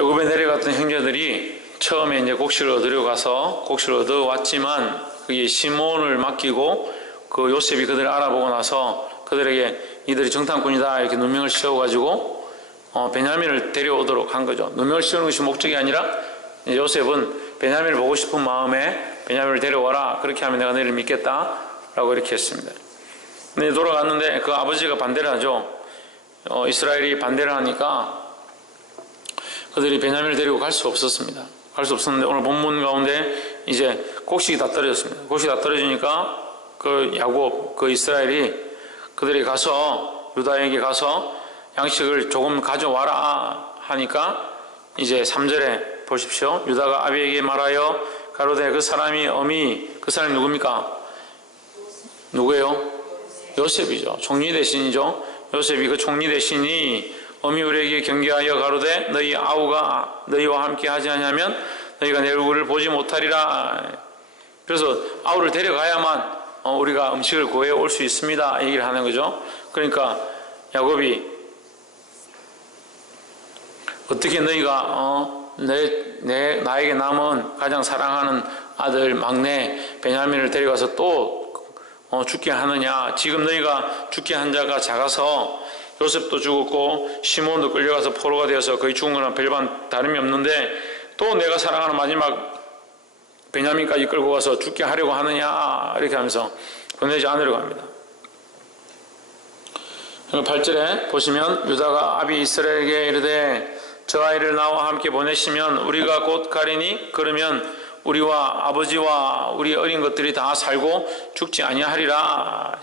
애굽에 내려갔던 형제들이 처음에 이제 곡식을 얻으려 가서 곡식을 얻어왔지만 그게 시몬을 맡기고 그 요셉이 그들을 알아보고 나서 그들에게 이들이 정탐꾼이다 이렇게 누명을 씌워가지고 베냐민을 데려오도록 한 거죠. 누명을 씌우는 것이 목적이 아니라 요셉은 베냐민을 보고 싶은 마음에 베냐민을 데려와라, 그렇게 하면 내가 너희를 믿겠다 라고 이렇게 했습니다. 근데 돌아갔는데 그 아버지가 반대를 하죠. 이스라엘이 반대를 하니까 그들이 베냐민을 데리고 갈 수 없었습니다. 갈 수 없었는데 오늘 본문 가운데 이제 곡식이 다 떨어졌습니다. 곡식이 다 떨어지니까 그 야곱, 그 이스라엘이 그들이 가서 유다에게 가서 양식을 조금 가져와라 하니까 이제 3절에 보십시오. 유다가 아비에게 말하여 가로되 그 사람이 그 사람이 누굽니까? 누구예요? 요셉이죠. 총리 대신이죠. 요셉이 그 총리 대신이 어미 우리에게 경계하여 가로되 너희 아우가 너희와 함께 하지 않으면 너희가 내 얼굴을 보지 못하리라. 그래서 아우를 데려가야만 우리가 음식을 구해 올 수 있습니다 얘기를 하는 거죠. 그러니까 야곱이 어떻게 너희가 나에게 남은 가장 사랑하는 아들 막내 베냐민을 데려가서 또 죽게 하느냐. 지금 너희가 죽게 한 자가 작아서 요셉도 죽었고 시몬도 끌려가서 포로가 되어서 거의 죽은 거랑 별반 다름이 없는데 또 내가 사랑하는 마지막 베냐민까지 끌고 가서 죽게 하려고 하느냐 이렇게 하면서 보내지 않으려고 합니다. 8절에 보시면 유다가 아비 이스라엘에게 이르되 저 아이를 나와 함께 보내시면 우리가 곧 가리니 그러면 우리와 아버지와 우리 어린 것들이 다 살고 죽지 아니하리라.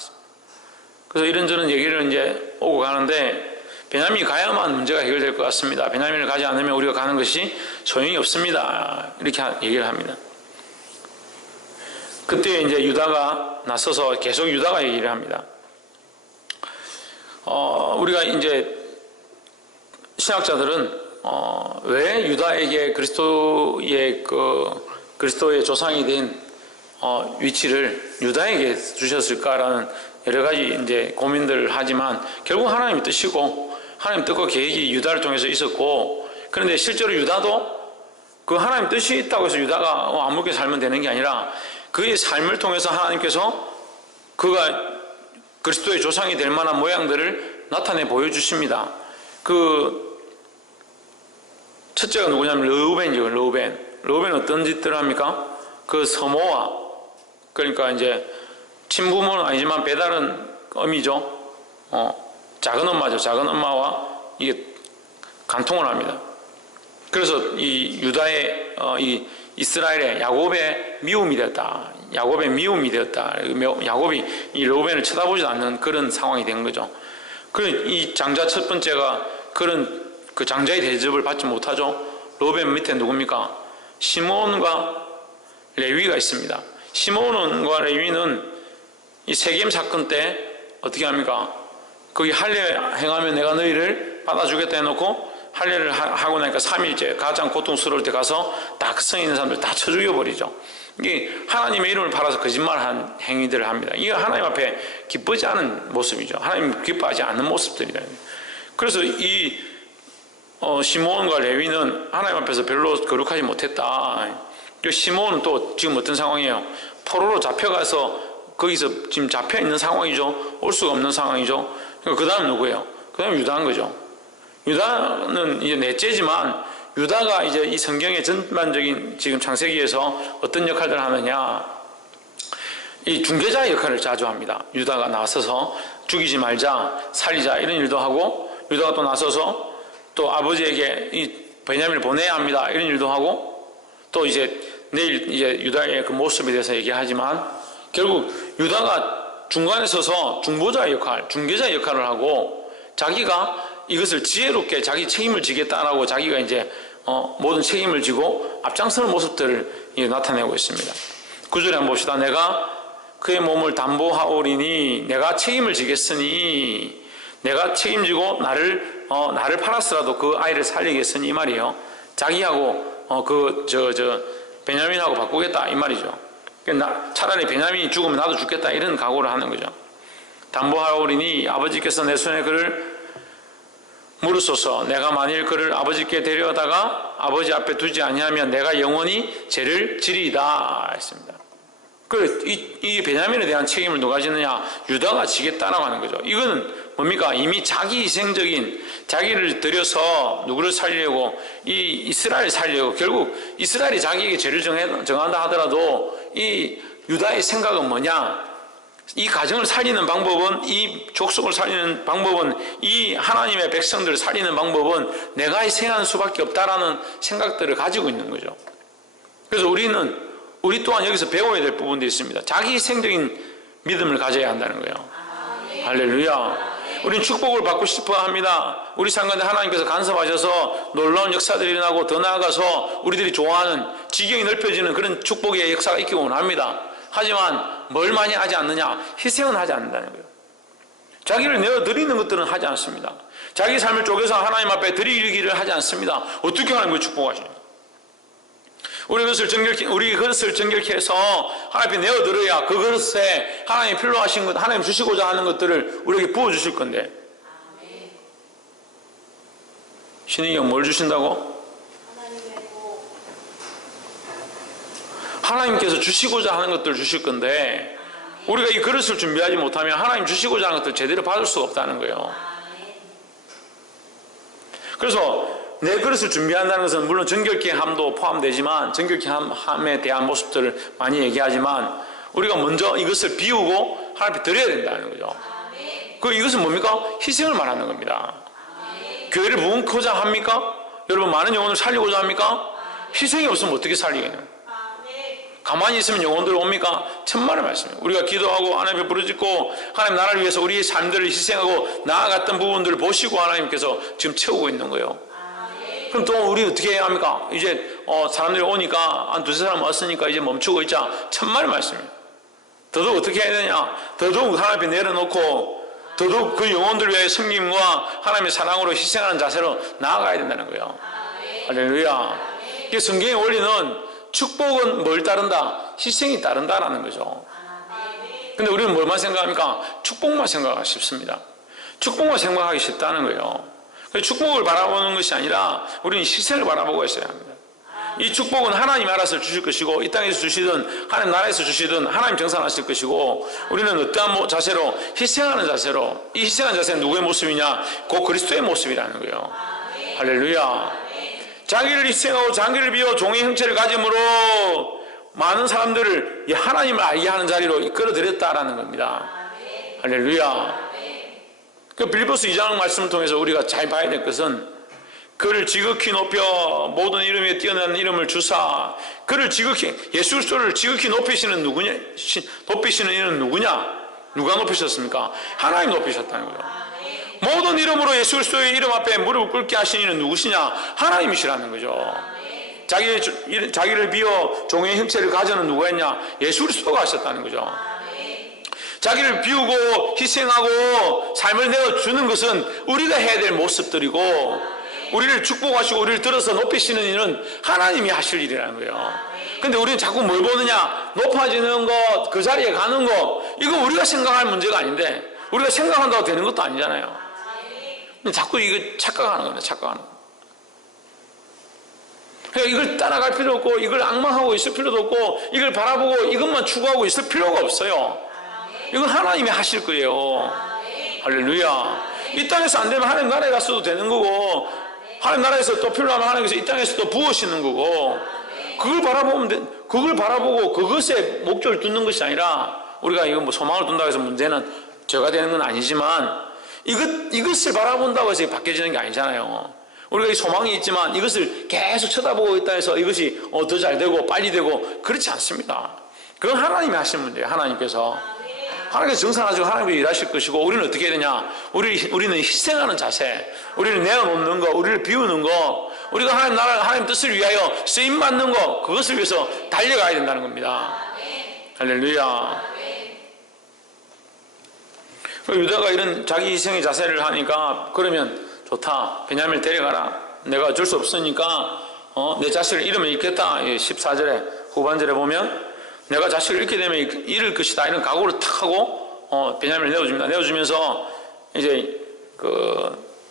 그래서 이런저런 얘기를 이제 오고 가는데 베냐민이 가야만 문제가 해결될 것 같습니다. 베냐민을 가지 않으면 우리가 가는 것이 소용이 없습니다. 이렇게 얘기를 합니다. 그때 이제 유다가 나서서 계속 유다가 얘기를 합니다. 우리가 이제 신학자들은 왜 유다에게 그리스도의 조상이 된 위치를 유다에게 주셨을까라는 여러 가지 이제 고민들을 하지만 결국 하나님의 뜻이고 하나님 뜻과 계획이 유다를 통해서 있었고, 그런데 실제로 유다도 그 하나님 뜻이 있다고 해서 유다가 아무렇게 살면 되는 게 아니라 그의 삶을 통해서 하나님께서 그가 그리스도의 조상이 될 만한 모양들을 나타내 보여주십니다. 그 첫째가 누구냐면 르우벤이죠. 르우벤은 어떤 짓들을 합니까? 그 서모와, 그러니까 이제 친부모는 아니지만 배다른 어미죠. 작은 엄마죠. 작은 엄마와 이게 간통을 합니다. 그래서 이 유다의 이 이스라엘의 야곱의 미움이 되었다. 야곱의 미움이 되었다. 야곱이 이 르우벤을 쳐다보지도 않는 그런 상황이 된 거죠. 이 장자 첫 번째가 그런 그 장자의 대접을 받지 못하죠. 르우벤 밑에 누굽니까? 시몬과 레위가 있습니다. 시몬과 레위는 이 세겜 사건 때 어떻게 합니까? 거기 할례 행하면 내가 너희를 받아주겠다 해놓고 할례를 하고 나니까 3일째 가장 고통스러울 때 가서 다 그 성에 있는 사람들 다 쳐 죽여버리죠. 이게 하나님의 이름을 팔아서 거짓말한 행위들을 합니다. 이게 하나님 앞에 기쁘지 않은 모습이죠. 하나님 기뻐하지 않는 모습들이라. 그래서 이 시몬과 레위는 하나님 앞에서 별로 거룩하지 못했다. 시몬은 또 지금 어떤 상황이에요? 포로로 잡혀가서 거기서 지금 잡혀있는 상황이죠. 올 수가 없는 상황이죠. 그 다음 누구예요? 그 다음 유다인 거죠. 유다는 이제 넷째지만 유다가 이제 이 성경의 전반적인 지금 창세기에서 어떤 역할을 하느냐, 이 중개자의 역할을 자주 합니다. 유다가 나서서 죽이지 말자, 살리자 이런 일도 하고, 유다가 또 나서서 또 아버지에게 이 베냐민을 보내야 합니다 이런 일도 하고, 또 이제 내일 이제 유다의 그 모습에 대해서 얘기하지만 결국 유다가 중간에 서서 중보자의 역할, 중개자의 역할을 하고 자기가 이것을 지혜롭게 자기 책임을 지겠다라고 자기가 이제 모든 책임을 지고 앞장서는 모습들을 나타내고 있습니다. 9절에 한번 봅시다. 내가 그의 몸을 담보하오리니 내가 책임을 지겠으니, 내가 책임지고 나를 팔았으라도 그 아이를 살리겠으니 이 말이에요. 자기하고 베냐민하고 바꾸겠다 이 말이죠. 차라리 베냐민이 죽으면 나도 죽겠다 이런 각오를 하는 거죠. 담보하오리니 아버지께서 내 손에 그를 물으소서. 내가 만일 그를 아버지께 데려다가 아버지 앞에 두지 아니하면 내가 영원히 죄를 지리이다 했습니다. 이 베냐민에 대한 책임을 누가 지느냐? 유다가 지겠다라고 하는 거죠. 이거는 뭡니까? 이미 자기 희생적인, 자기를 들여서 누구를 살리려고, 이 이스라엘을 살리려고, 결국 이스라엘이 자기에게 죄를 정한다 하더라도 이 유다의 생각은 뭐냐? 이 가정을 살리는 방법은, 이 족속을 살리는 방법은, 이 하나님의 백성들을 살리는 방법은 내가 희생하는 수밖에 없다라는 생각들을 가지고 있는 거죠. 그래서 우리 또한 여기서 배워야 될 부분도 있습니다. 자기 희생적인 믿음을 가져야 한다는 거예요. 할렐루야. 우리는 축복을 받고 싶어 합니다. 우리 삶 가운데 하나님께서 간섭하셔서 놀라운 역사들이 일어나고, 더 나아가서 우리들이 좋아하는 지경이 넓혀지는 그런 축복의 역사가 있기를 원합니다. 하지만 뭘 많이 하지 않느냐? 희생은 하지 않는다는 거예요. 자기를 내어드리는 것들은 하지 않습니다. 자기 삶을 쪼개서 하나님 앞에 드리기를 하지 않습니다. 어떻게 하나님을 축복하십니까? 우리 그릇을 정결케 해서 하나님 앞에 내어드려야 그 그릇에 하나님이 필요로 하신 것, 하나님 주시고자 하는 것들을 우리에게 부어주실 건데, 신이가 뭘 주신다고? 하나님께서 주시고자 하는 것들을 주실 건데, 우리가 이 그릇을 준비하지 못하면 하나님 주시고자 하는 것들을 제대로 받을 수가 없다는 거예요. 그래서 내 그릇을 준비한다는 것은 물론 정결케 함도 포함되지만, 정결케 함에 대한 모습들을 많이 얘기하지만, 우리가 먼저 이것을 비우고 하나님 앞에 드려야 된다는 거죠. 이것은 뭡니까? 희생을 말하는 겁니다. 교회를 부흥코자 합니까? 여러분, 많은 영혼을 살리고자 합니까? 희생이 없으면 어떻게 살리겠냐? 가만히 있으면 영혼들 옵니까? 천만의 말씀이에요. 우리가 기도하고 하나님 앞에 부르짖고 하나님 나라를 위해서 우리의 삶들을 희생하고 나아갔던 부분들을 보시고 하나님께서 지금 채우고 있는 거예요. 그럼 또 우리 어떻게 해야 합니까? 이제 사람들이 오니까 한 두세 사람 왔으니까 이제 멈추고 있자. 천만의 말씀이에요. 더더욱 어떻게 해야 되냐? 더더욱 하나님 앞에 내려놓고 더더욱 그 영혼들을 위해 섬김과 하나님의 사랑으로 희생하는 자세로 나아가야 된다는 거예요. 할렐루야. 이게 성경의 원리는 축복은 뭘 따른다? 희생이 따른다라는 거죠. 근데 우리는 뭘만 생각합니까? 축복만 생각하기 쉽습니다. 축복만 생각하기 쉽다는 거예요. 축복을 바라보는 것이 아니라 우리는 희생을 바라보고 있어야 합니다. 이 축복은 하나님이 알아서 주실 것이고, 이 땅에서 주시든 하나님 나라에서 주시든 하나님 정산하실 것이고, 우리는 어떠한 자세로? 희생하는 자세로. 이 희생하는 자세는 누구의 모습이냐? 곧 그리스도의 모습이라는 거예요. 할렐루야. 자기를 희생하고 자기를 비워 종의 형체를 가짐으로 많은 사람들을 하나님을 알게 하는 자리로 이끌어들였다라는 겁니다. 할렐루야. 그 빌립보서 2장 말씀을 통해서 우리가 잘 봐야 될 것은, 그를 지극히 높여 모든 이름 위에 뛰어난 이름을 주사, 그를 지극히, 예수 그리스도를 지극히 높이시는 누구냐? 높이시는 이는 누구냐? 누가 높이셨습니까? 하나님 높이셨다는 거예요. 모든 이름으로 예수 그리스도의 이름 앞에 무릎을 꿇게 하신 이는 누구시냐? 하나님이시라는 거죠. 자기를 비워 종의 형체를 가져는 누가 했냐? 예수 그리스도가 하셨다는 거죠. 자기를 비우고 희생하고 삶을 내어주는 것은 우리가 해야 될 모습들이고, 우리를 축복하시고 우리를 들어서 높이시는 일은 하나님이 하실 일이라는 거예요. 근데 우리는 자꾸 뭘 보느냐? 높아지는 것, 그 자리에 가는 것, 이거 우리가 생각할 문제가 아닌데, 우리가 생각한다고 되는 것도 아니잖아요. 자꾸 이거 착각하는 거예요. 착각하는 거. 그러니까 이걸 따라갈 필요 없고, 이걸 앙망하고 있을 필요도 없고, 이걸 바라보고 이것만 추구하고 있을 필요가 없어요. 이건 하나님이 하실 거예요. 할렐루야. 이 땅에서 안 되면 하나님 나라에 갔어도 되는 거고, 하나님 나라에서 또 필요하면 하나님께서 이 땅에서 또 부으시는 거고, 그걸 바라보고 그것에 목적을 두는 것이 아니라, 우리가 이거 뭐 소망을 둔다고 해서 문제는 죄가 되는 건 아니지만, 이것을 바라본다고 해서 바뀌어지는 게 아니잖아요. 우리가 이 소망이 있지만 이것을 계속 쳐다보고 있다 해서 이것이 더 잘 되고 빨리 되고 그렇지 않습니다. 그건 하나님이 하시는 문제예요. 하나님께서 정산하시고 하나님이 일하실 것이고, 우리는 어떻게 해야 되냐? 우리는 희생하는 자세, 우리를 내어놓는 거, 우리를 비우는 거, 우리가 하나님 나라, 하나님 뜻을 위하여 쓰임받는 거, 그것을 위해서 달려가야 된다는 겁니다. 할렐루야. 유다가 이런 자기 희생의 자세를 하니까, 그러면 좋다, 베냐민을 데려가라, 내가 어쩔 수 없으니까 내 자식을 잃으면 잃겠다. 14절에 후반절에 보면 내가 자식을 잃게 되면 잃을 것이다, 이런 각오를 탁 하고 베냐민을 내어줍니다. 내어주면서 이제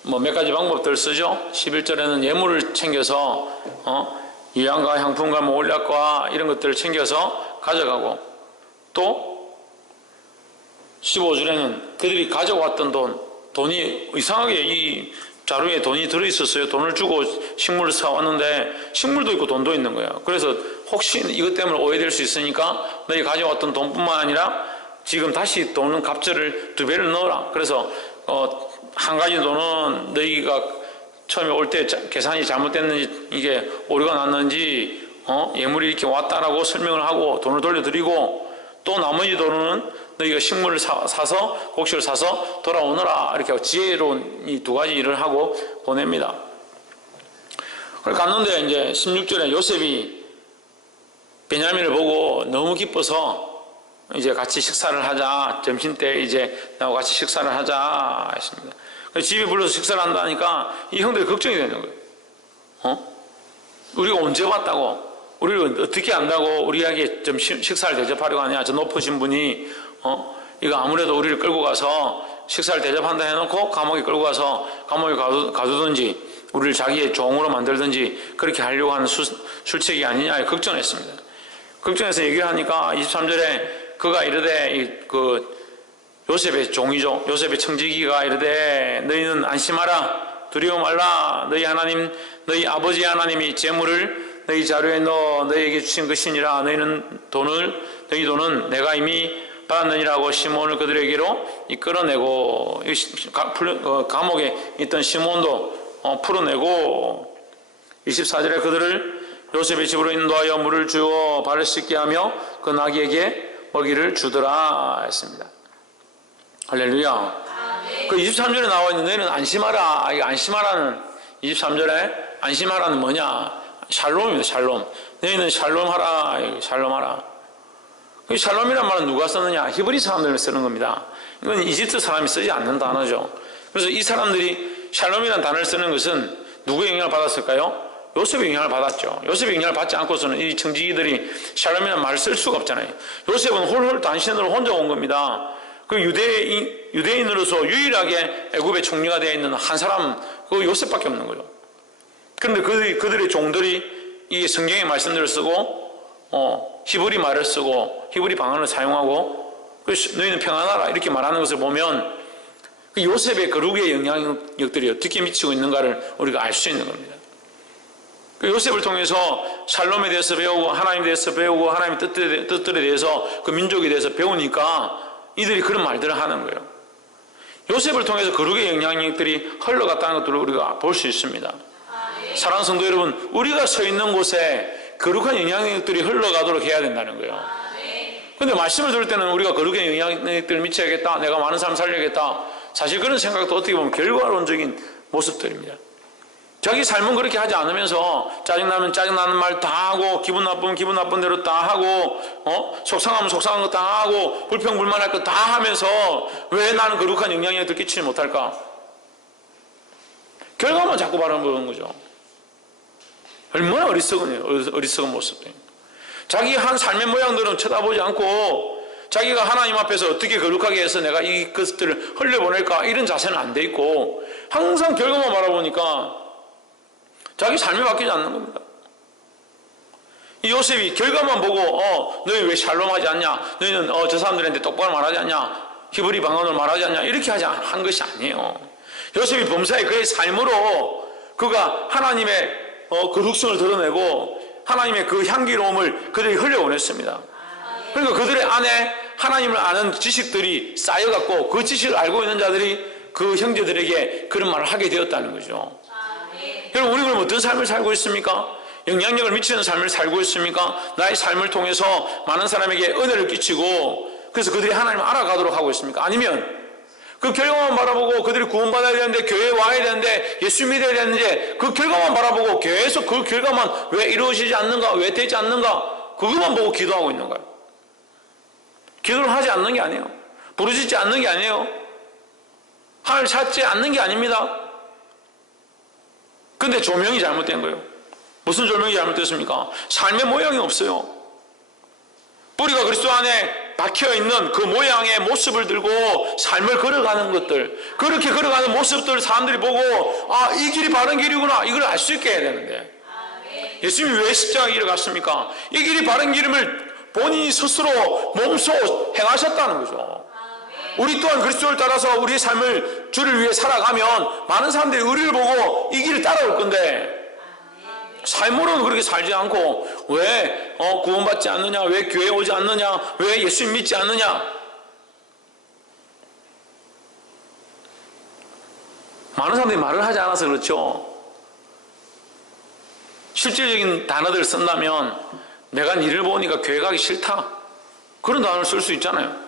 뭐 몇 가지 방법들을 쓰죠. 11절에는 예물을 챙겨서 유향과 향품과 뭐 올약과 이런 것들을 챙겨서 가져가고, 또 15절에는 그들이 가져왔던 돈이 이상하게 이 자루에 돈이 들어있었어요. 돈을 주고 식물을 사왔는데 식물도 있고 돈도 있는 거예요. 그래서 혹시 이것 때문에 오해될 수 있으니까 너희 가져왔던 돈뿐만 아니라 지금 다시 돈은 값절을 2배를 넣어라. 그래서 한 가지 돈은 너희가 처음에 올 때 계산이 잘못됐는지 이게 오류가 났는지 예물이 이렇게 왔다라고 설명을 하고 돈을 돌려드리고, 또 나머지 돈은 너희가 식물을 사서 곡식을 사서 돌아오너라 이렇게 하고 지혜로운 이 2가지 일을 하고 보냅니다. 그래서 갔는데 이제 16절에 요셉이 베냐민을 보고 너무 기뻐서 이제 같이 식사를 하자, 점심때 이제 나하고 같이 식사를 하자 했습니다. 그래서 집에 불러서 식사를 한다니까 이 형들이 걱정이 되는 거예요. 우리가 언제 봤다고, 우리를 어떻게 안다고 우리에게 좀 식사를 대접하려고 하냐. 저 높으신 분이 이거 아무래도 우리를 끌고 가서 식사를 대접한다 해놓고 감옥에 끌고 가서 감옥에 가두든지 우리를 자기의 종으로 만들든지 그렇게 하려고 하는 술책이 아니냐 걱정했습니다. 걱정해서 얘기를 하니까 23절에 그가 이르되 요셉의 종이죠. 요셉의 청지기가 이르되 너희는 안심하라, 두려워 말라. 너희 하나님, 너희 아버지 하나님이 재물을 너희 자루에 넣어 너희에게 주신 것이니라. 너희 돈은 내가 이미 받았느니라고 시몬을 그들에게로 이끌어내고, 감옥에 있던 시몬도 풀어내고, 24절에 그들을 요셉의 집으로 인도하여 물을 주어 발을 씻게 하며 그 나귀에게 먹이를 주더라 했습니다. 할렐루야. 그 23절에 나와 있는 너희는 안심하라. 이 안심하라는 23절에 안심하라는 뭐냐? 샬롬입니다. 샬롬. 너희는 샬롬하라. 샬롬하라. 이 샬롬이란 말은 누가 썼느냐? 히브리 사람들이 쓰는 겁니다. 이건 이집트 사람이 쓰지 않는 단어죠. 그래서 이 사람들이 샬롬이라는 단어를 쓰는 것은 누구의 영향을 받았을까요? 요셉의 영향을 받았죠. 요셉의 영향을 받지 않고서는 이 청지기들이 샬롬이라는 말을 쓸 수가 없잖아요. 요셉은 홀홀 단신으로 혼자 온 겁니다. 그 유대인으로서 유일하게 애굽의 총리가 되어 있는 한 사람, 그 요셉밖에 없는 거죠. 그런데 그들의 종들이 이 성경의 말씀들을 쓰고 히브리 말을 쓰고 히브리 방언을 사용하고 너희는 평안하라 이렇게 말하는 것을 보면 그 요셉의 거룩의 영향력들이 어떻게 미치고 있는가를 우리가 알 수 있는 겁니다. 그 요셉을 통해서 샬롬에 대해서 배우고 하나님에 대해서 배우고 하나님의 뜻들에 대해서 그 민족에 대해서 배우니까 이들이 그런 말들을 하는 거예요. 요셉을 통해서 거룩의 영향력들이 흘러갔다는 것들을 우리가 볼 수 있습니다. 사랑하는 성도 여러분, 우리가 서 있는 곳에 거룩한 영향력들이 흘러가도록 해야 된다는 거예요. 그런데 말씀을 들을 때는 우리가 거룩의 영향력들을 미쳐야겠다, 내가 많은 사람 살려야겠다, 사실 그런 생각도 어떻게 보면 결과론적인 모습들입니다. 자기 삶은 그렇게 하지 않으면서 짜증나면 짜증나는 말 다 하고, 기분 나쁘면 기분 나쁜 대로 다 하고, 속상하면 속상한 거 다 하고, 불평불만할 거 다 하면서 왜 나는 거룩한 영향력을 끼치지 못할까? 결과만 자꾸 바라보는 거죠. 얼마나 어리석은 모습입니다. 자기 한 삶의 모양들은 쳐다보지 않고 자기가 하나님 앞에서 어떻게 거룩하게 해서 내가 이 것들을 흘려보낼까, 이런 자세는 안 돼 있고 항상 결과만 바라보니까 자기 삶이 바뀌지 않는 겁니다. 이 요셉이 결과만 보고 너희 왜 샬롬하지 않냐, 너희는 저 사람들한테 똑바로 말하지 않냐, 히브리 방언을 말하지 않냐, 이렇게 한 것이 아니에요. 요셉이 범사에 그의 삶으로 그가 하나님의 거룩성을 드러내고 하나님의 그 향기로움을 그들이 흘려보냈습니다. 그러니까 그들의 안에 하나님을 아는 지식들이 쌓여갖고 그 지식을 알고 있는 자들이 그 형제들에게 그런 말을 하게 되었다는 거죠. 여러분, 우리 그럼 어떤 삶을 살고 있습니까? 영향력을 미치는 삶을 살고 있습니까? 나의 삶을 통해서 많은 사람에게 은혜를 끼치고 그래서 그들이 하나님을 알아가도록 하고 있습니까? 아니면 그 결과만 바라보고 그들이 구원받아야 되는데, 교회에 와야 되는데, 예수 믿어야 되는데 그 결과만 바라보고 계속 그 결과만 왜 이루어지지 않는가, 왜 되지 않는가, 그것만 보고 기도하고 있는가요? 기도를 하지 않는 게 아니에요. 부르짖지 않는 게 아니에요. 하나님을 찾지 않는 게 아닙니다. 근데 조명이 잘못된 거예요. 무슨 조명이 잘못됐습니까? 삶의 모양이 없어요. 뿌리가 그리스도 안에 박혀있는 그 모양의 모습을 들고 삶을 걸어가는 것들, 그렇게 걸어가는 모습들을 사람들이 보고 아, 이 길이 바른 길이구나, 이걸 알 수 있게 해야 되는데, 예수님이 왜 십자가 길을 갔습니까? 이 길이 바른 길임을 본인이 스스로 몸소 행하셨다는 거죠. 우리 또한 그리스도를 따라서 우리의 삶을 주를 위해 살아가면 많은 사람들이 우리를 보고 이 길을 따라올 건데, 삶으로는 그렇게 살지 않고 왜 구원받지 않느냐, 왜 교회에 오지 않느냐, 왜 예수님 믿지 않느냐, 많은 사람들이 말을 하지 않아서 그렇죠. 실질적인 단어들을 쓴다면 내가 니를 보니까 교회 가기 싫다, 그런 단어를 쓸 수 있잖아요.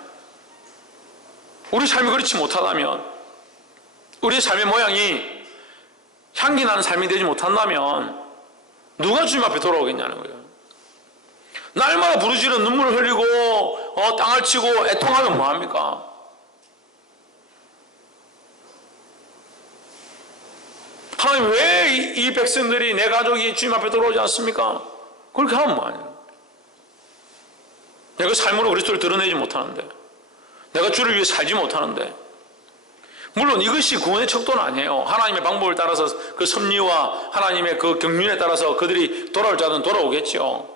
우리 삶이 그렇지 못하다면, 우리의 삶의 모양이 향기 나는 삶이 되지 못한다면 누가 주님 앞에 돌아오겠냐는 거예요. 날마다 부르짖어 눈물을 흘리고 땅을 치고 애통하면 뭐합니까? 하나님, 왜 이 백성들이, 내 가족이 주님 앞에 돌아오지 않습니까? 그렇게 하면 뭐하냐. 내가 삶으로 그리스도를 드러내지 못하는데, 내가 주를 위해 살지 못하는데, 물론 이것이 구원의 척도는 아니에요. 하나님의 방법을 따라서 그 섭리와 하나님의 그 경륜에 따라서 그들이 돌아올 자는 돌아오겠죠.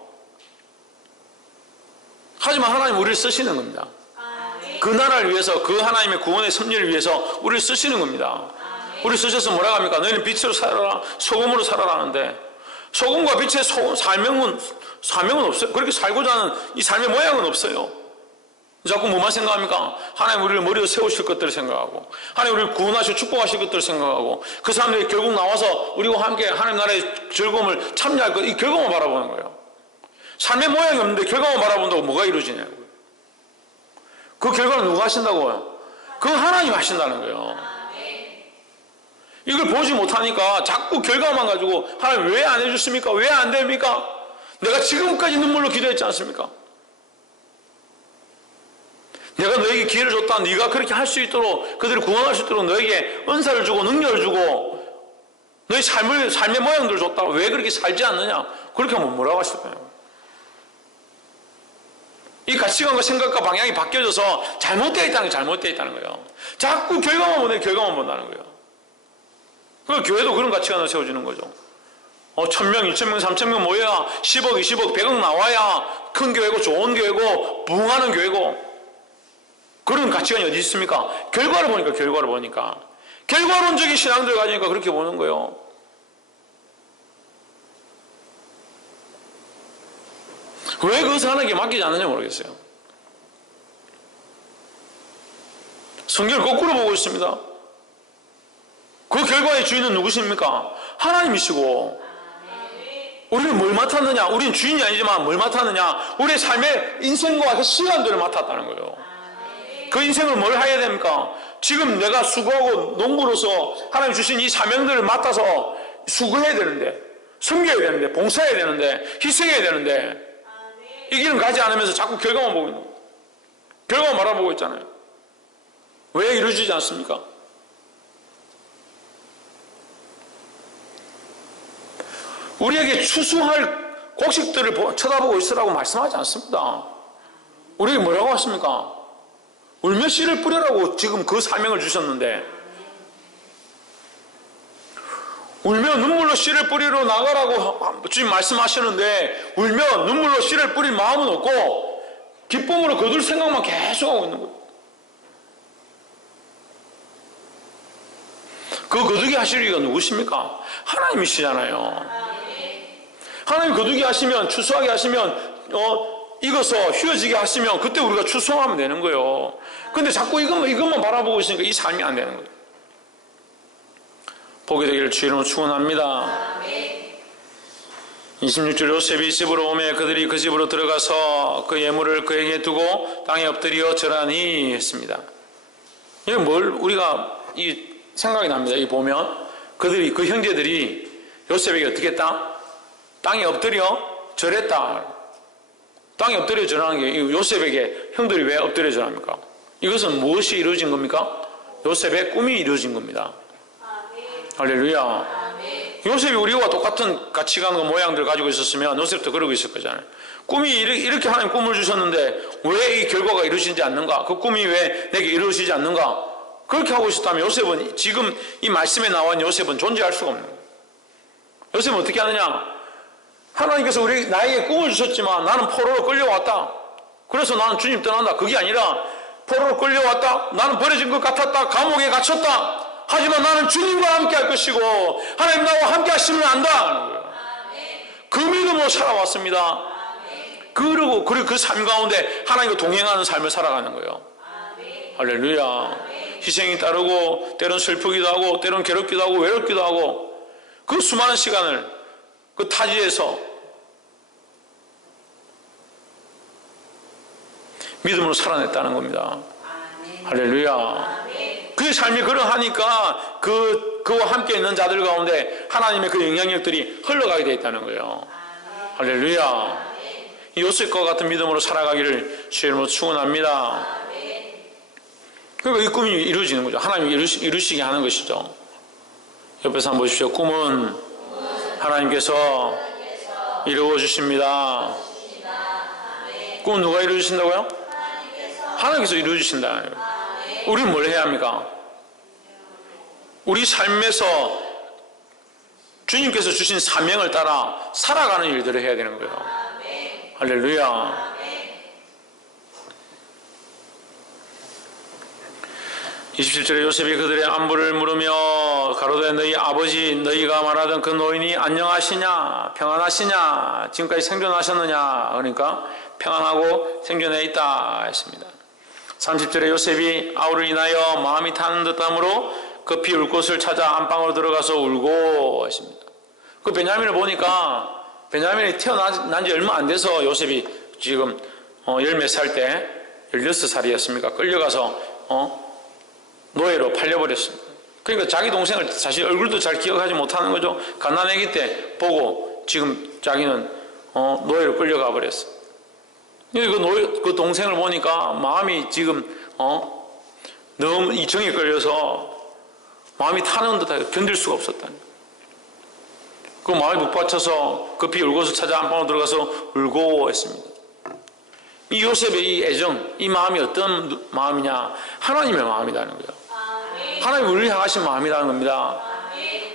하지만 하나님 우리를 쓰시는 겁니다. 그 나라를 위해서, 그 하나님의 구원의 섭리를 위해서 우리를 쓰시는 겁니다. 우리 쓰셔서 뭐라고 합니까? 너희는 빛으로 살아라, 소금으로 살아라 하는데, 소금과 빛의 사명은 없어요. 그렇게 살고자 하는 이 삶의 모양은 없어요. 자꾸 뭐만 생각합니까? 하나님 우리를 머리로 세우실 것들을 생각하고, 하나님 우리를 구원하시고 축복하실 것들을 생각하고, 그 사람들이 결국 나와서 우리와 함께 하나님 나라의 즐거움을 참여할 것, 이 결과만 바라보는 거예요. 삶의 모양이 없는데 결과만 바라본다고 뭐가 이루어지냐고요. 그 결과는 누가 하신다고요? 그 하나님 하신다는 거예요. 이걸 보지 못하니까 자꾸 결과만 가지고 하나님 왜 안 해주십니까? 왜 안 됩니까? 내가 지금까지 눈물로 기도했지 않습니까? 내가 너에게 기회를 줬다, 네가 그렇게 할 수 있도록, 그들을 구원할 수 있도록 너에게 은사를 주고 능력을 주고 너의 삶의 모양들을 줬다, 왜 그렇게 살지 않느냐? 그렇게 하면 뭐라고 하실까요? 이 가치관과 생각과 방향이 바뀌어져서 잘못되어 있다는 게 잘못되어 있다는 거예요. 자꾸 결과만 보내, 결과만 본다는 거예요. 그 교회도 그런 가치관을 세워주는 거죠. 1000명, 2000명, 3000명 모여야 10억, 20억, 100억 나와야 큰 교회고 좋은 교회고 부흥하는 교회고, 그런 가치관이 어디 있습니까? 결과를 보니까 결과론적인 신앙들을 가지니까 그렇게 보는 거예요. 왜 그것을 하나님께 맡기지 않느냐 모르겠어요. 성경을 거꾸로 보고 있습니다. 그 결과의 주인은 누구십니까? 하나님이시고, 우리는 뭘 맡았느냐? 우리는 주인이 아니지만 뭘 맡았느냐? 우리의 삶의 인생과 그 시간들을 맡았다는 거예요. 그 인생을 뭘 해야 됩니까? 지금 내가 수고하고 농부로서 하나님 주신 이 사명들을 맡아서 수고해야 되는데, 섬겨야 되는데, 봉사해야 되는데, 희생해야 되는데, 이 길은 가지 않으면서 자꾸 결과만 보고 있는 거예요. 결과만 바라보고 있잖아요. 왜 이루어지지 않습니까? 우리에게 추수할 곡식들을 쳐다보고 있으라고 말씀하지 않습니다. 우리에게 뭐라고 하십니까? 울며 씨를 뿌려라고 지금 그 사명을 주셨는데, 울며 눈물로 씨를 뿌리러 나가라고 주님 말씀하시는데, 울며 눈물로 씨를 뿌릴 마음은 없고 기쁨으로 거둘 생각만 계속하고 있는 거예요. 그 거두게 하실 이가 누구십니까? 하나님이시잖아요. 하나님 거두게 하시면, 추수하게 하시면, 익어서 휘어지게 하시면 그때 우리가 추수하면 되는 거예요. 근데 자꾸 이것만 바라보고 있으니까 이 삶이 안 되는 거예요. 보게 되기를 주의 이름으로 축원합니다. 26절, 요셉이 집으로 오매 그들이 그 집으로 들어가서 그 예물을 그에게 두고 땅에 엎드려 절하니 했습니다. 이게 뭘 우리가 이 생각이 납니다. 이 보면 그들이, 그 형제들이 요셉에게 어떻게 했다? 땅에 엎드려 절했다. 땅에 엎드려 절하는 게, 요셉에게 형들이 왜 엎드려 절합니까? 이것은 무엇이 이루어진 겁니까? 요셉의 꿈이 이루어진 겁니다. 할렐루야. 요셉이 우리와 똑같은 가치관과 모양들을 가지고 있었으면 요셉도 그러고 있을 거잖아요. 꿈이 이렇게 하나님 꿈을 주셨는데 왜 이 결과가 이루어지지 않는가? 그 꿈이 왜 내게 이루어지지 않는가? 그렇게 하고 있었다면 요셉은, 지금 이 말씀에 나온 요셉은 존재할 수가 없는 거예요. 요셉은 어떻게 하느냐? 하나님께서 나에게 꿈을 주셨지만 나는 포로로 끌려왔다. 그래서 나는 주님 떠난다. 그게 아니라 포로로 끌려왔다. 나는 버려진 것 같았다. 감옥에 갇혔다. 하지만 나는 주님과 함께 할 것이고 하나님 나와 함께 하시면 안다 하는 거예요. 그 믿음으로 살아왔습니다. 그리고 그 삶 가운데 하나님과 동행하는 삶을 살아가는 거예요. 할렐루야. 희생이 따르고 때론 슬프기도 하고 때론 괴롭기도 하고 외롭기도 하고 그 수많은 시간을 그 타지에서 믿음으로 살아냈다는 겁니다. 할렐루야. 그의 삶이 그러하니까 그와 함께 있는 자들 가운데 하나님의 그 영향력들이 흘러가게 되어 있다는 거예요. 할렐루야. 요셉과 같은 믿음으로 살아가기를 주의 이름으로 축원합니다. 그러니까 이 꿈이 이루어지는 거죠. 하나님이 이루시게 하는 것이죠. 옆에서 한번 보십시오. 꿈은 하나님께서 이루어 주십니다. 꿈은 누가 이루어 주신다고요? 하나님께서 이루어 주신다. 우리는 뭘 해야 합니까? 우리 삶에서 주님께서 주신 사명을 따라 살아가는 일들을 해야 되는 거예요. 할렐루야. 27절에 요셉이 그들의 안부를 물으며 가로되 너희 아버지 너희가 말하던 그 노인이 안녕하시냐 평안하시냐 지금까지 생존하셨느냐. 그러니까 평안하고 생존해 있다 했습니다. 30절에 요셉이 아우를 인하여 마음이 타는 듯함으로 급히 울 곳을 찾아 안방으로 들어가서 울고 했습니다. 그 베냐민을 보니까 베냐민이 태어난 지 얼마 안 돼서 요셉이 지금 열 몇 살 때 16살이었습니까? 끌려가서 노예로 팔려버렸습니다. 그러니까 자기 동생을 사실 얼굴도 잘 기억하지 못하는 거죠. 갓난아기 때 보고 지금 자기는 노예로 끌려가 버렸어요. 그 동생을 보니까 마음이 지금 너무 이 정에 끌려서 마음이 타는 듯하게 견딜 수가 없었다는 거예요. 그 마음이 북받쳐서 급히 울곳을 찾아 안방으로 들어가서 울고 했습니다. 이 요셉의 이 애정, 이 마음이 어떤 마음이냐? 하나님의 마음이라는 거예요. 하나님 우리를 향하신 마음이라는 겁니다.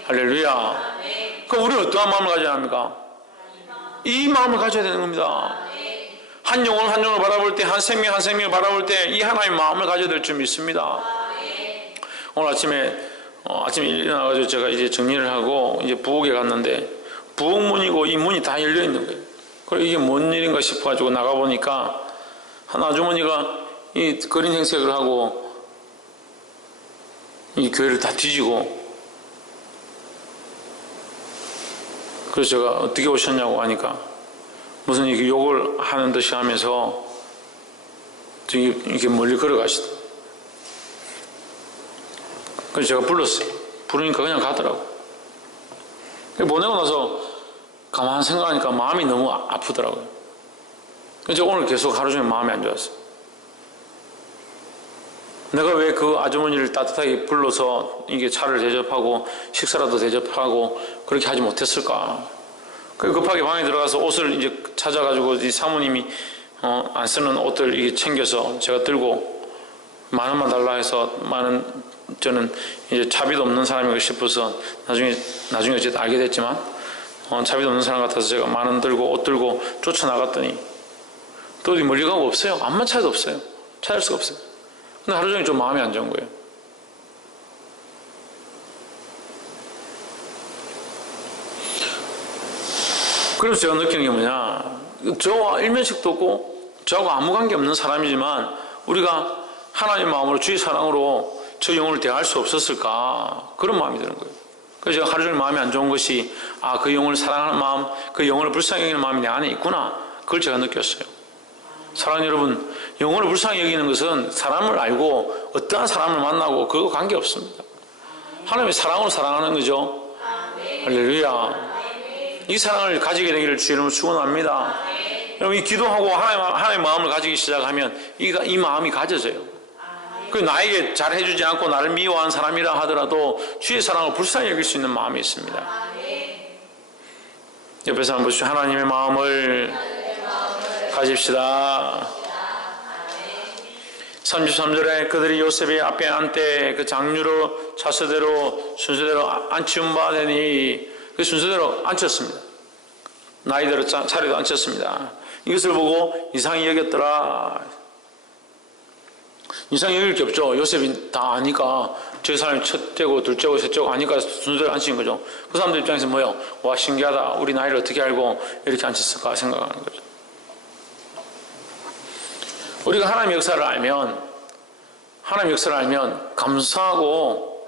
할렐루야. 그럼 우리는 어떠한 마음을 가져야 합니까? 이 마음을 가져야 되는 겁니다. 한 영혼 한 영혼을 바라볼 때, 한 생명 한 생명을 바라볼 때 이 하나님의 마음을 가져야 될 줄 믿습니다. 오늘 아침에 일어나가지고 제가 이제 정리를 하고 이제 부엌에 갔는데 부엌문이고 이 문이 다 열려 있는 거예요. 그래서 이게 뭔 일인가 싶어가지고 나가보니까 한 아주머니가 이 거린 행색을 하고 이 교회를 다 뒤지고, 그래서 제가 어떻게 오셨냐고 하니까 무슨 이렇게 욕을 하는 듯이 하면서 저기 이렇게 멀리 걸어가시더라고요. 그래서 제가 불렀어요. 부르니까 그냥 가더라고. 보내고 나서 가만히 생각하니까 마음이 너무 아프더라고요. 그래서 오늘 계속 하루 종일 마음이 안 좋았어요. 내가 왜 그 아주머니를 따뜻하게 불러서 이게 차를 대접하고 식사라도 대접하고 그렇게 하지 못했을까. 급하게 방에 들어가서 옷을 이제 찾아가지고 이 사모님이 안 쓰는 옷들 이게 챙겨서 제가 들고 10,000원만 달라 해서 저는 이제 차비도 없는 사람이고 싶어서 나중에 어쨌든 알게 됐지만 차비도 없는 사람 같아서 제가 10,000원 들고 옷 들고 쫓아나갔더니 또 어디 멀리 가고 없어요. 암만 찾아도 없어요. 찾을 수가 없어요. 근데 하루 종일 좀 마음이 안 좋은 거예요. 그래서 제가 느끼는 게 뭐냐, 저와 일면식도 없고 저하고 아무 관계 없는 사람이지만 우리가 하나님의 마음으로 주의 사랑으로 저 영혼을 대할 수 없었을까, 그런 마음이 드는 거예요. 그래서 제가 하루 종일 마음이 안 좋은 것이 그 영혼을 사랑하는 마음, 그 영혼을 불쌍히 여기는 마음이 내 안에 있구나, 그걸 제가 느꼈어요. 사랑하는 여러분, 영혼을 불쌍히 여기는 것은 사람을 알고 어떠한 사람을 만나고 그거 관계없습니다. 하나님의 사랑으로 사랑하는 거죠. 할렐루야. 이 사랑을 가지게 되기를 주의 이름으로 축원합니다. 여러분, 이 기도하고 하나님의 마음을 가지기 시작하면 이 마음이 가져져요. 그 나에게 잘해주지 않고 나를 미워하는 사람이라 하더라도 주의 사랑을 불쌍히 여길 수 있는 마음이 있습니다. 옆에서 한번 보시죠. 하나님의 마음을 가집시다. 33절에 그들이 요셉이 앞에 앉되 그 장류로 차서대로 순서대로 앉히운 바 되니 그 순서대로 앉혔습니다. 나이대로 차례도 앉혔습니다. 이것을 보고 이상히 여겼더라. 이상히 여길 게 없죠. 요셉이 다 아니까 저 사람이 첫째고 둘째고 셋째고 아니까 순서대로 앉힌 거죠. 그 사람들 입장에서 뭐예요? 와, 신기하다. 우리 나이를 어떻게 알고 이렇게 앉혔을까 생각하는 거죠. 우리가 하나님의 역사를 알면 감사하고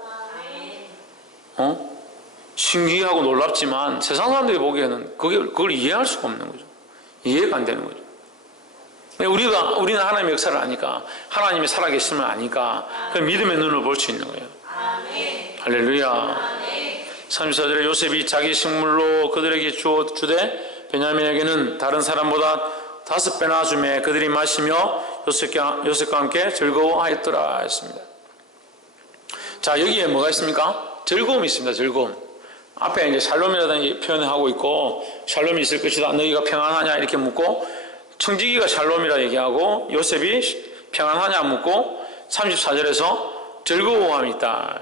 신기하고 놀랍지만 세상 사람들이 보기에는 그걸 이해할 수가 없는 거죠. 이해가 안 되는 거죠. 우리는 하나님의 역사를 아니까, 하나님의 살아계심을 아니까 그 믿음의 눈을 볼 수 있는 거예요. 할렐루야. 34절에 요셉이 자기 식물로 그들에게 주되 베냐민에게는 다른 사람보다 5배나 주매 그들이 마시며 요셉과 함께 즐거워하였더라 했습니다. 자, 여기에 뭐가 있습니까? 즐거움이 있습니다. 즐거움. 앞에 이제 샬롬이라는 표현을 하고 있고, 샬롬이 있을 것이다. 너희가 평안하냐 이렇게 묻고, 청지기가 샬롬이라 얘기하고 요셉이 평안하냐 묻고 34절에서 즐거워함이 있다.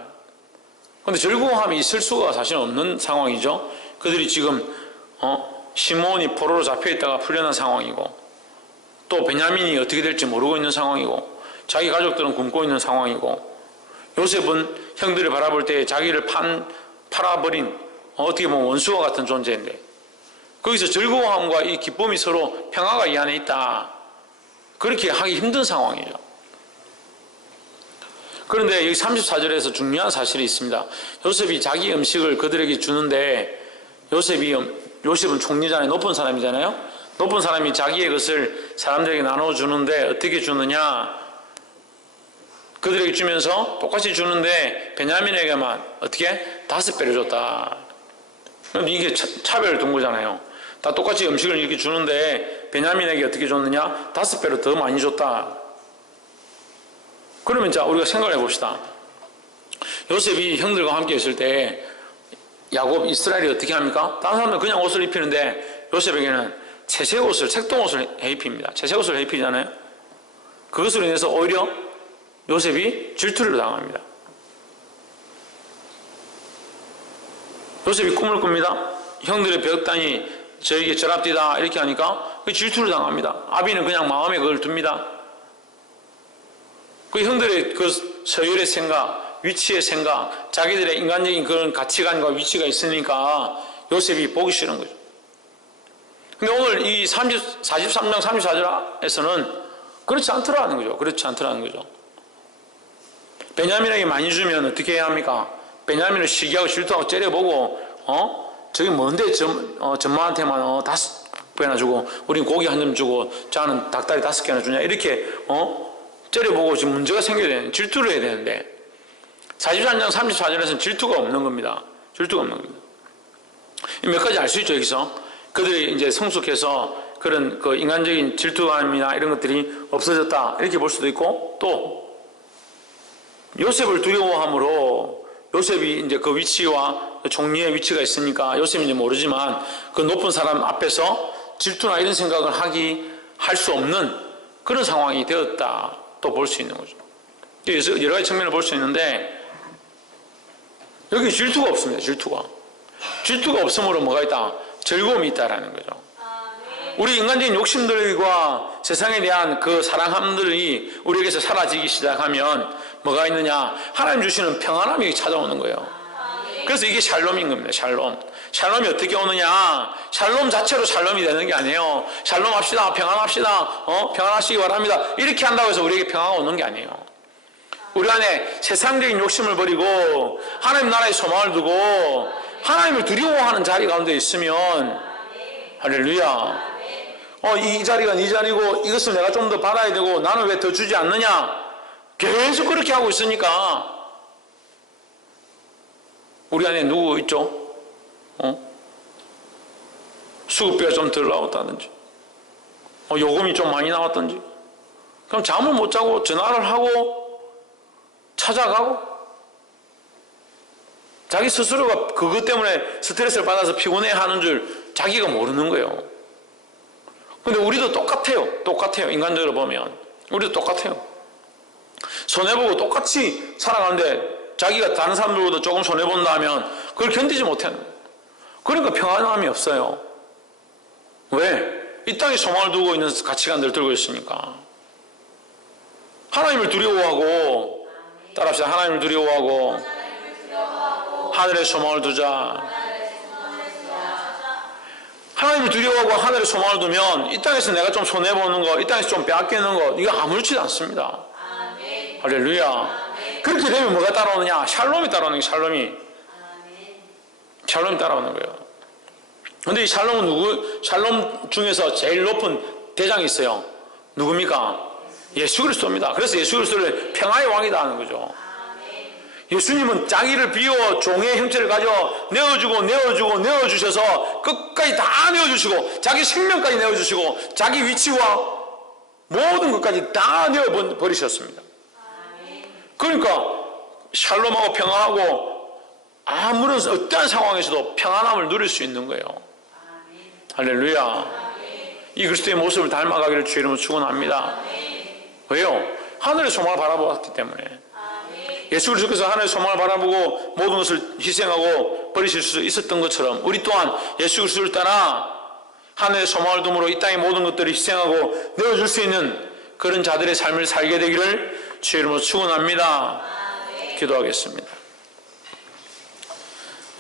그런데 즐거워함이 있을 수가 사실 없는 상황이죠. 그들이 지금 시몬이 포로로 잡혀있다가 풀려난 상황이고, 또 베냐민이 어떻게 될지 모르고 있는 상황이고, 자기 가족들은 굶고 있는 상황이고, 요셉은 형들을 바라볼 때 자기를 팔아버린 어떻게 보면 원수와 같은 존재인데, 거기서 즐거움과 이 기쁨이 서로 평화가 이 안에 있다. 그렇게 하기 힘든 상황이죠. 그런데 여기 34절에서 중요한 사실이 있습니다. 요셉이 자기 음식을 그들에게 주는데, 요셉은 총리잖아요. 높은 사람이잖아요. 높은 사람이 자기의 것을 사람들에게 나눠주는데 어떻게 주느냐? 그들에게 주면서 똑같이 주는데 베냐민에게만 어떻게? 5배를 줬다. 그럼 이게 차별을 둔 거잖아요. 다 똑같이 음식을 이렇게 주는데 베냐민에게 어떻게 줬느냐? 5배로 더 많이 줬다. 그러면 자, 우리가 생각을 해봅시다. 요셉이 형들과 함께 있을 때 야곱, 이스라엘이 어떻게 합니까? 다른 사람들은 그냥 옷을 입히는데 요셉에게는 채색 옷을, 색동옷을 입힙니다. 채색 옷을 입히잖아요. 그것으로 인해서 오히려 요셉이 질투를 당합니다. 요셉이 꿈을 꿉니다. 형들의 벽단이 저에게 절합디다 이렇게 하니까 그 질투를 당합니다. 아비는 그냥 마음에 그걸 둡니다. 그 형들의 그 서열의 생각, 위치의 생각, 자기들의 인간적인 그런 가치관과 위치가 있으니까 요셉이 보기 싫은 거죠. 근데 오늘 이 43장 34절에서는 그렇지 않더라는 거죠. 그렇지 않더라는 거죠. 베냐민에게 많이 주면 어떻게 해야 합니까? 베냐민을 시기하고 질투하고 째려보고 저기 뭔데 전마한테만 5배나 주고 우린 고기 한 점 주고 자는 닭다리 5개나 주냐 이렇게 째려보고 지금 문제가 생겨야 되는, 질투를 해야 되는데 43장 34절에서는 질투가 없는 겁니다. 질투가 없는 겁니다. 몇 가지 알 수 있죠. 여기서 그들이 이제 성숙해서 그런 그 인간적인 질투감이나 이런 것들이 없어졌다 이렇게 볼 수도 있고, 또 요셉을 두려워함으로 요셉이 이제 그 위치와 총리의 위치가 있으니까 요셉인지 모르지만 그 높은 사람 앞에서 질투나 이런 생각을 할 수 없는 그런 상황이 되었다 또 볼 수 있는 거죠. 그래서 여러 가지 측면을 볼 수 있는데 여기 질투가 없습니다. 질투가 없으므로 뭐가 있다? 즐거움이 있다라는 거죠. 우리 인간적인 욕심들과 세상에 대한 그 사랑함들이 우리에게서 사라지기 시작하면 뭐가 있느냐? 하나님 주시는 평안함이 찾아오는 거예요. 그래서 이게 샬롬인 겁니다. 샬롬이 어떻게 오느냐? 샬롬 자체로 샬롬이 되는 게 아니에요. 샬롬 합시다. 평안합시다. 평안하시기 바랍니다. 이렇게 한다고 해서 우리에게 평화가 오는 게 아니에요. 우리 안에 세상적인 욕심을 버리고 하나님 나라의 소망을 두고 하나님을 두려워하는 자리 가운데 있으면, 할렐루야, 이 자리가 네 자리고 이것을 내가 좀 더 받아야 되고 나는 왜 더 주지 않느냐, 계속 그렇게 하고 있으니까 우리 안에 누구 있죠? 수급비가 좀 덜 나왔다든지 요금이 좀 많이 나왔든지, 그럼 잠을 못 자고 전화를 하고 찾아가고 자기 스스로가 그것 때문에 스트레스를 받아서 피곤해하는 줄 자기가 모르는 거예요. 근데 우리도 똑같아요. 인간적으로 보면 우리도 똑같아요. 손해보고 똑같이 살아가는데 자기가 다른 사람들보다 조금 손해본다 하면 그걸 견디지 못하는 거예요. 그러니까 평안함이 없어요. 왜? 이 땅에 소망을 두고 있는 가치관들을 들고 있으니까. 하나님을 두려워하고, 따라합시다. 하나님을 두려워하고 하늘에 소망을 두자. 하나님을 두려워하고 하늘에 소망을 두면 이 땅에서 내가 좀 손해보는 거, 이 땅에서 좀 빼앗기는 거, 이거 아무렇지도 않습니다. 할렐루야. 그렇게 되면 뭐가 따라오느냐? 샬롬이 따라오는 거예요. 샬롬이 따라오는 거예요. 근데 이 샬롬은 샬롬 중에서 제일 높은 대장이 있어요. 누굽니까? 예수 그리스도입니다. 그래서 예수 그리스도를 평화의 왕이다 하는 거죠. 예수님은 자기를 비워 종의 형체를 가져 내어주셔서 끝까지 다 내어주시고 자기 생명까지 내어주시고 자기 위치와 모든 것까지 다 내어버리셨습니다. 그러니까 샬롬하고 평화하고 아무런 어떠한 상황에서도 평안함을 누릴 수 있는 거예요. 할렐루야. 이 그리스도의 모습을 닮아가기를 주의 이름으로 축원합니다. 왜요? 하늘의 소망을 바라보았기 때문에. 예수 그리스도께서 하늘의 소망을 바라보고 모든 것을 희생하고 버리실 수 있었던 것처럼 우리 또한 예수 그리스도를 따라 하늘의 소망을 둠으로 이 땅의 모든 것들을 희생하고 내어줄 수 있는 그런 자들의 삶을 살게 되기를 주의 이름으로 축원합니다. 기도하겠습니다.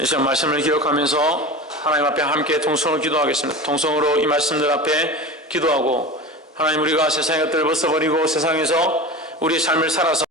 이 시간 말씀을 기록하면서 하나님 앞에 함께 통성으로 기도하겠습니다. 통성으로 이 말씀들 앞에 기도하고 하나님, 우리가 세상의 것들을 벗어버리고 세상에서 우리의 삶을 살아서